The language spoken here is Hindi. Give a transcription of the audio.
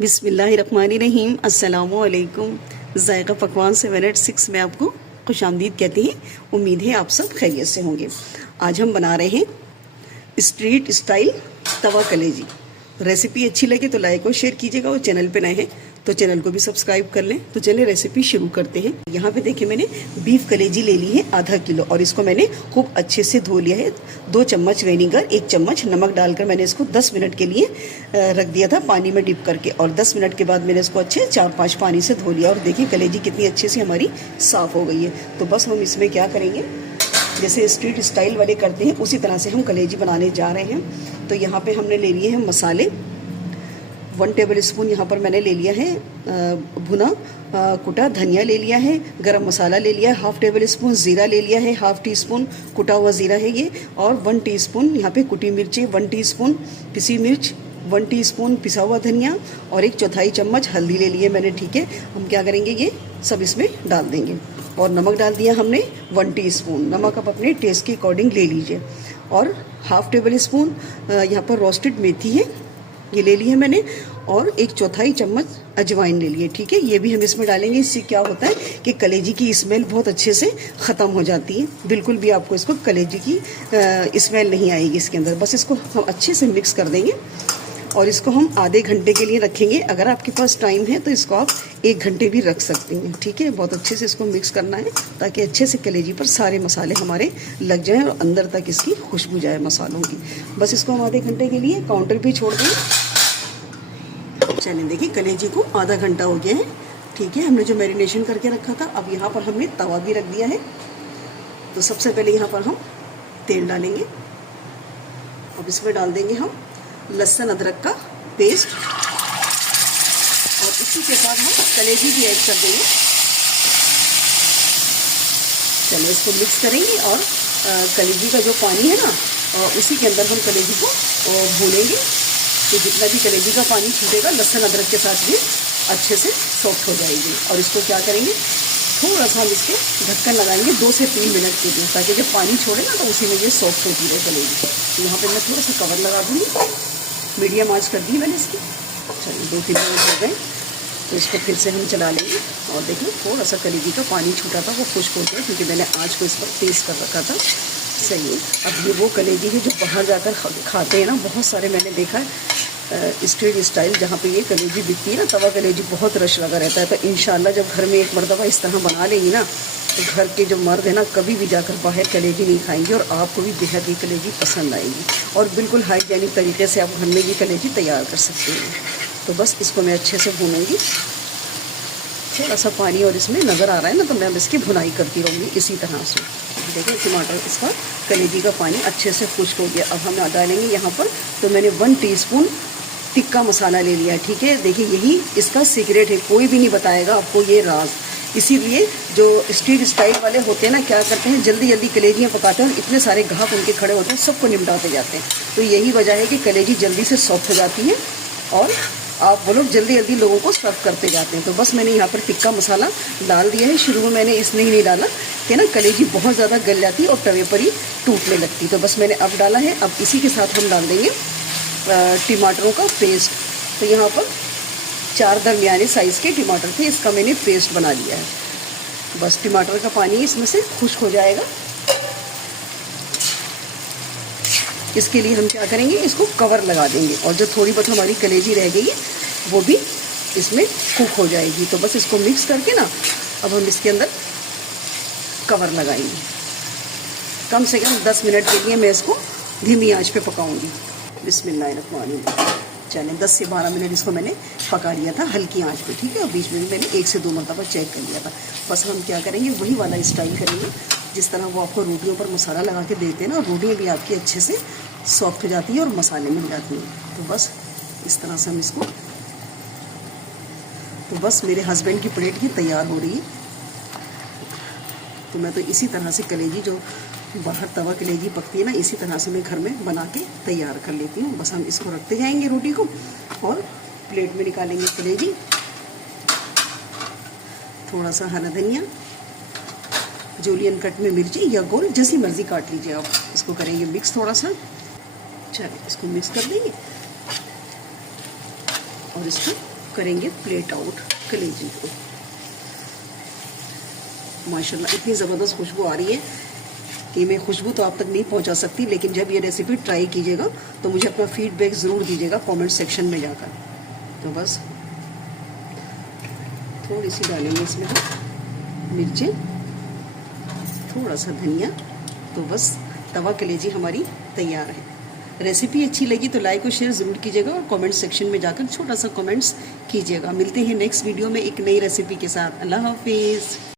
बिस्मिल्लाहिर्रहमानिर्रहीम। अस्सलामुअलैकुम। ज़ायक़ा पकवान 786 में आपको खुशामदीद कहती हैं। उम्मीद है आप सब खैरियत से होंगे। आज हम बना रहे हैं स्ट्रीट स्टाइल तवा कलेजी। रेसिपी अच्छी लगे तो लाइक और शेयर कीजिएगा, और चैनल पे नए हैं तो चैनल को भी सब्सक्राइब कर लें। तो चलिए रेसिपी शुरू करते हैं। यहाँ पे देखिए मैंने बीफ कलेजी ले ली है आधा किलो, और इसको मैंने खूब अच्छे से धो लिया है। 2 चम्मच विनेगर, 1 चम्मच नमक डालकर मैंने इसको 10 मिनट के लिए रख दिया था पानी में डिप करके, और 10 मिनट के बाद मैंने इसको अच्छे 4-5 पानी से धो लिया। और देखिए कलेजी कितनी अच्छे से हमारी साफ़ हो गई है। तो बस हम इसमें क्या करेंगे, जैसे स्ट्रीट स्टाइल वाले करते हैं उसी तरह से हम कलेजी बनाने जा रहे हैं। तो यहाँ पे हमने ले लिए हैं मसाले। 1 टेबल स्पून यहाँ पर मैंने ले लिया है भुना कुटा धनिया ले लिया है, गरम मसाला ले लिया है 1/2 टेबल स्पून, ज़ीरा ले लिया है 1/2 टीस्पून कुटा हुआ ज़ीरा है ये, और 1 टीस्पून यहाँ पे कुटी मिर्ची, 1 टीस्पून पिसी मिर्च, 1 टीस्पून पिसा हुआ धनिया, और 1/4 चम्मच हल्दी ले लिए मैंने। ठीक है, हम क्या करेंगे, ये सब इसमें डाल देंगे। और नमक डाल दिया हमने 1 टीस्पून। नमक आप अपने टेस्ट के अकॉर्डिंग ले लीजिए। और 1/2 टेबल स्पून यहाँ पर रोस्टेड मेथी है, ये ले ली है मैंने, और 1/4 चम्मच अजवाइन ले लिए। ठीक है, ये भी हम इसमें डालेंगे। इससे क्या होता है कि कलेजी की स्मेल बहुत अच्छे से ख़त्म हो जाती है। बिल्कुल भी आपको इसको कलेजी की स्मेल नहीं आएगी इसके अंदर। बस इसको हम अच्छे से मिक्स कर देंगे, और इसको हम आधे घंटे के लिए रखेंगे। अगर आपके पास टाइम है तो इसको आप 1 घंटे भी रख सकते हैं। ठीक है, बहुत अच्छे से इसको मिक्स करना है ताकि अच्छे से कलेजी पर सारे मसाले हमारे लग जाएं और अंदर तक इसकी खुशबू जाए मसालों की। बस इसको हम आधे घंटे के लिए काउंटर पे छोड़ दें। चलिए देखिए कलेजी को आधा घंटा हो गया है। ठीक है, हमने जो मैरिनेशन करके रखा था, अब यहाँ पर हमने तवा भी रख दिया है। तो सबसे पहले यहाँ पर हम तेल डालेंगे। अब इसमें डाल देंगे हम लहसुन अदरक का पेस्ट, और इसी के साथ हम कलेजी भी ऐड कर देंगे। चलिए इसको मिक्स करेंगे, और कलेजी का जो पानी है ना, उसी के अंदर हम कलेजी को भूनेंगे। तो जितना भी कलेजी का पानी छूटेगा लहसुन अदरक के साथ भी अच्छे से सॉफ्ट हो जाएगी। और इसको क्या करेंगे, थोड़ा सा हम इसके ढक्कन लगाएंगे 2 से 3 मिनट के लिए, ताकि जब पानी छोड़े ना तो उसी में ये सॉफ्ट होती रहे कलेजी। तो यहाँ पे मैं थोड़ा सा कवर लगा दूँगी, मीडियम आंच कर दी मैंने इसकी। चलिए 2-3 मिनट हो गए, तो इसको फिर से हम चला लेंगे। और देखिए थोड़ा सा कलेजी का पानी छूटा था, वो खुश्क हो गया, क्योंकि मैंने आँच को इस पर तेज़ कर रखा था। सही है। अब ये वो कलेजी है जो बाहर जाकर खाते हैं ना, बहुत सारे मैंने देखा है स्ट्रीट स्टाइल जहाँ पे ये कलेजी बिकती है ना, तवा कलेजी, बहुत रश लगा रहता है। तो इंशाल्लाह जब घर में एक मरतबा इस तरह बना लेंगी ना, तो घर के जो मर्द है ना कभी भी जाकर बाहर कलेजी नहीं खाएंगे, और आपको भी बेहद ही कलेजी पसंद आएगी। और बिल्कुल हाइजेनिक तरीके से आप घर में भी कलेजी तैयार कर सकते हैं। तो बस इसको मैं अच्छे से भूनूंगी। थोड़ा सा पानी और इसमें नज़र आ रहा है ना, तो मैं अब इसकी भुनाई करती रहूँगी इसी तरह से। देखिए टमाटर, इसका कलेजी का पानी अच्छे से खुश्क हो गया। अब हम डालेंगे यहाँ पर, तो मैंने 1 टीस्पून टिक्का मसाला ले लिया। ठीक है, देखिए यही इसका सीक्रेट है, कोई भी नहीं बताएगा आपको ये राज। इसीलिए जो स्ट्रीट स्टाइल वाले होते हैं ना, क्या करते हैं, जल्दी जल्दी कलेजियाँ पकाते हैं, और इतने सारे ग्राहक उनके खड़े होते हैं, सबको निपटाते जाते हैं। तो यही वजह है कि कलेजी जल्दी से सॉफ्ट हो जाती है, और आप वो लोग जल्दी जल्दी लोगों को सर्व करते जाते हैं। तो बस मैंने यहाँ पर टिक्का मसाला डाल दिया है। शुरू में मैंने इसलिए नहीं डाला कि ना कलेजी बहुत ज़्यादा गल जाती है और तवे पर ही टूटने लगती। तो बस मैंने अब डाला है। अब इसी के साथ हम डाल देंगे टमाटरों का पेस्ट। तो यहाँ पर 4 दरमियाने साइज़ के टमाटर थे, इसका मैंने पेस्ट बना लिया है। बस टमाटर का पानी इसमें से खुश्क हो जाएगा। इसके लिए हम क्या करेंगे, इसको कवर लगा देंगे, और जो थोड़ी बहुत हमारी कलेजी रह गई है वो भी इसमें कुक हो जाएगी। तो बस इसको मिक्स करके ना, अब हम इसके अंदर कवर लगाएंगे। कम से कम 10 मिनट के लिए मैं इसको धीमी आंच पे पकाऊंगी। बिस्मिल्लाहिर्रहमानिर्रहीम। चलें 10 से 12 मिनट इसको मैंने पका लिया था हल्की आंच पे। ठीक है, और बीच में मैंने 1 से 2 मरतबा चेक कर लिया था। बस हम क्या करेंगे, वही वाला स्टाइल करेंगे जिस तरह वो आपको रोटियों पर मसाला लगा के देते हैं ना, रोटियाँ भी आपकी अच्छे से सॉफ्ट हो जाती है और मसाले मिल जाती हैं। तो बस इस तरह से हम इसको, तो बस मेरे हस्बैंड की प्लेट ही तैयार हो रही है। तो मैं तो इसी तरह से कलेजी, जो बाहर तवा कलेजी पकती है ना, इसी तरह से मैं घर में बना के तैयार कर लेती हूँ। बस हम इसको रखते जाएंगे रोटी को, और प्लेट में निकालेंगे कलेजी, थोड़ा सा हरा धनिया, जूलियन कट में मिर्ची या गोल, जैसी मर्जी काट लीजिए आप। इसको करेंगे मिक्स थोड़ा सा। चलिए इसको मिक्स कर देंगे, और इसको करेंगे प्लेट आउट कलेजी को। माशाल्लाह इतनी ज़बरदस्त खुशबू आ रही है कि मैं खुशबू तो आप तक नहीं पहुंचा सकती, लेकिन जब ये रेसिपी ट्राई कीजिएगा तो मुझे अपना फीडबैक ज़रूर दीजिएगा कमेंट सेक्शन में जाकर। तो बस थोड़ी सी डालेंगे इसमें मिर्चें, थोड़ा सा धनिया। तो बस तवा कलेजी हमारी तैयार है। रेसिपी अच्छी लगी तो लाइक और शेयर ज़रूर कीजिएगा और कमेंट सेक्शन में जाकर छोटा सा कमेंट्स कीजिएगा। मिलते हैं नेक्स्ट वीडियो में एक नई रेसिपी के साथ। अल्लाह हाफिज़।